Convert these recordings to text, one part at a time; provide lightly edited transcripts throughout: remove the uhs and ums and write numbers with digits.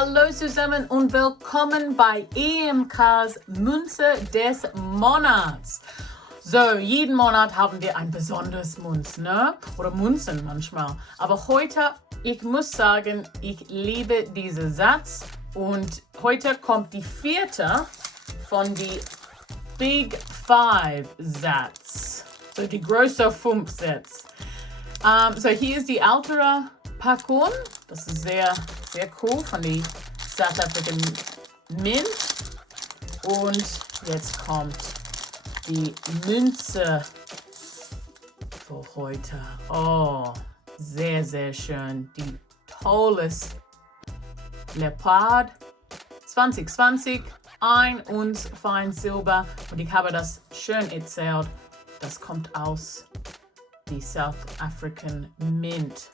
Hallo zusammen und willkommen bei EMKs Münze des Monats. So, jeden Monat haben wir ein besonderes Münz, ne? Oder Münzen manchmal. Aber heute, ich muss sagen, ich liebe diesen Satz. Und heute kommt die vierte von die Big Five Satz. So, die größte 5 Sätze. So, hier ist die ältere Packung. Das ist sehr, sehr cool von die South African Mint. Und jetzt kommt die Münze für heute. Oh, sehr, sehr schön. Die tolles Leopard 2020, ein Unze fein Silber. Und ich habe das schön erzählt. Das kommt aus die South African Mint.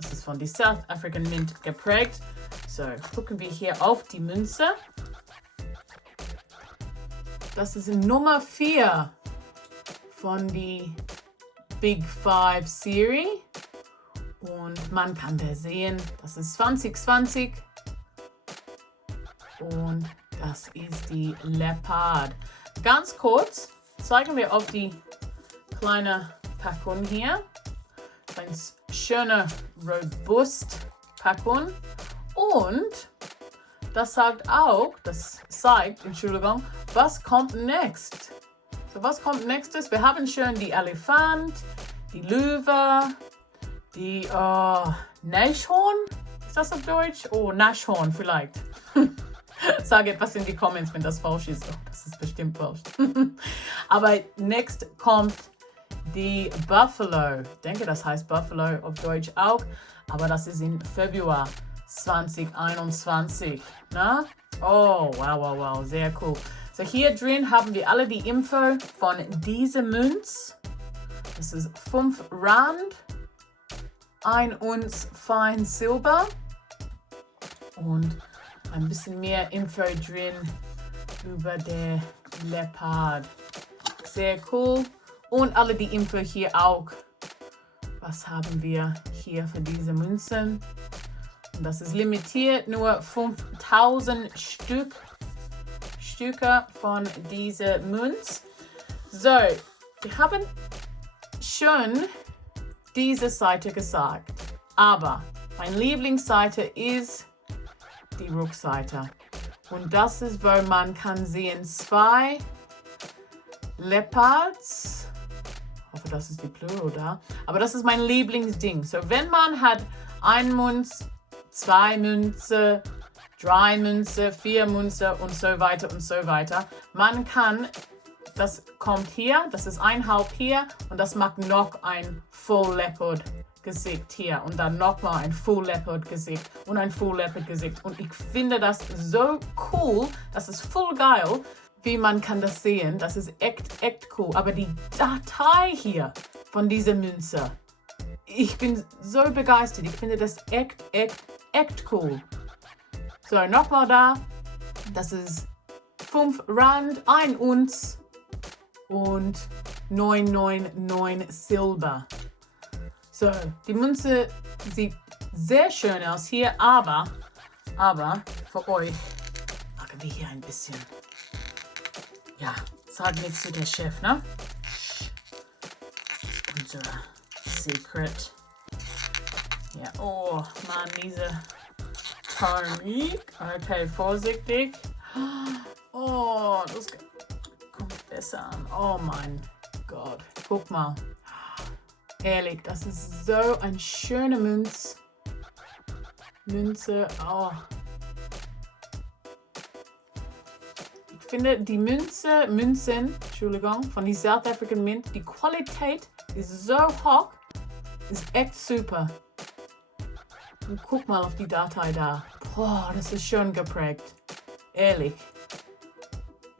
Das ist von die South African Mint geprägt. So, gucken wir hier auf die Münze. Das ist Nummer 4 von die Big Five Serie. Und man kann da sehen, das ist 2020. Und das ist die Leopard. Ganz kurz zeigen wir auf die kleine Packung hier. Eine schöne, robust Packung. Und das zeigt, Entschuldigung, was kommt next. So, was kommt nächstes? Wir haben schon die Elefant, die Löwe, die Nashorn. Ist das auf Deutsch? Oh, Nashorn vielleicht. Sag etwas in die Comments, wenn das falsch ist. Oh, das ist bestimmt falsch. Aber next kommt die Buffalo. Ich denke, das heißt Buffalo auf Deutsch auch. Aber das ist im Februar 2021. Na? Oh, wow. Sehr cool. So, hier drin haben wir alle die Info von dieser Münze. Das ist 5 Rand, 1 Unze fein Silber und ein bisschen mehr Info drin über den Leopard. Sehr cool. Und alle die Info hier auch. Was haben wir hier für diese Münzen? Und das ist limitiert, nur 5000 Stücke von dieser Münze. So, wir haben schon diese Seite gesagt. Aber meine Lieblingsseite ist die Rückseite. Und das ist, wo man kann sehen 2 Leopards. Ich hoffe, das ist die Plural da. Aber das ist mein Lieblingsding. So, wenn man hat 1 Münze, 2 Münze, 3 Münze, 4 Münze und so weiter und so weiter. Man kann, das kommt hier, das ist ein Halb hier und das macht noch ein Full Leopard Gesicht hier und dann nochmal ein Full Leopard Gesicht und ein Full Leopard Gesicht. Und ich finde das so cool, das ist voll geil, wie man kann das sehen. Das ist echt cool. Aber die Datei hier von dieser Münze, ich bin so begeistert. Ich finde das echt cool. So, nochmal da. Das ist 5 Rand, 1 Unze und 999 Silber. So, die Münze sieht sehr schön aus hier, aber für euch machen wir hier ein bisschen. Ja, sag nichts zu der Chef, ne? Das ist unser Secret. Ja, oh Mann, diese Thermik. Okay, vorsichtig. Oh, das kommt besser an. Oh mein Gott. Guck mal. Ehrlich, das ist so eine schöne Münze. Oh. Ich finde die Münzen, von die South African Mint, die Qualität ist so hoch, ist echt super. Und guck mal auf die Datei da. Boah, das ist schön geprägt. Ehrlich.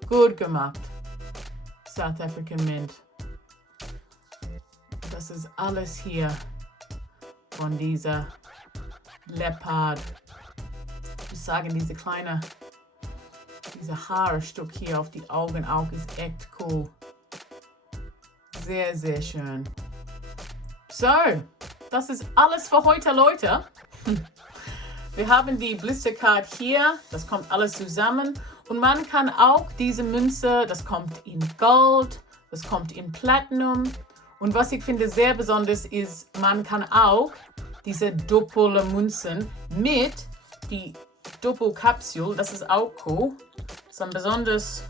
Gut gemacht. South African Mint. Das ist alles hier von dieser Leopard. Ich muss sagen, diese Haarstück hier auf die Augen auch ist echt cool. Sehr, sehr schön. So, das ist alles für heute, Leute. Wir haben die Blisterkarte hier, das kommt alles zusammen. Und man kann auch diese Münze, das kommt in Gold, das kommt in Platinum. Und was ich finde sehr besonders ist, man kann auch diese Doppelmünzen mit die Doppelkapsel, das ist auch cool. Das ist ein besonderes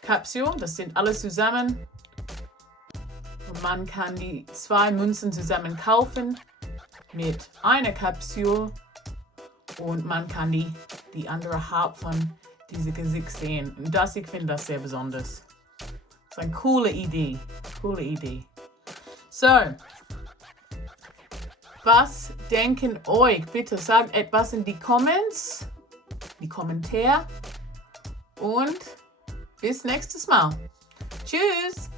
Kapsel, das sind alles zusammen. Und man kann die 2 Münzen zusammen kaufen mit einer Kapsel und man kann die andere Halb von diesem Gesicht sehen. Und ich finde das sehr besonders. Das ist eine coole Idee. Coole Idee. So, was denken euch? Bitte sagt etwas in die Kommentare. Und bis nächstes Mal. Tschüss!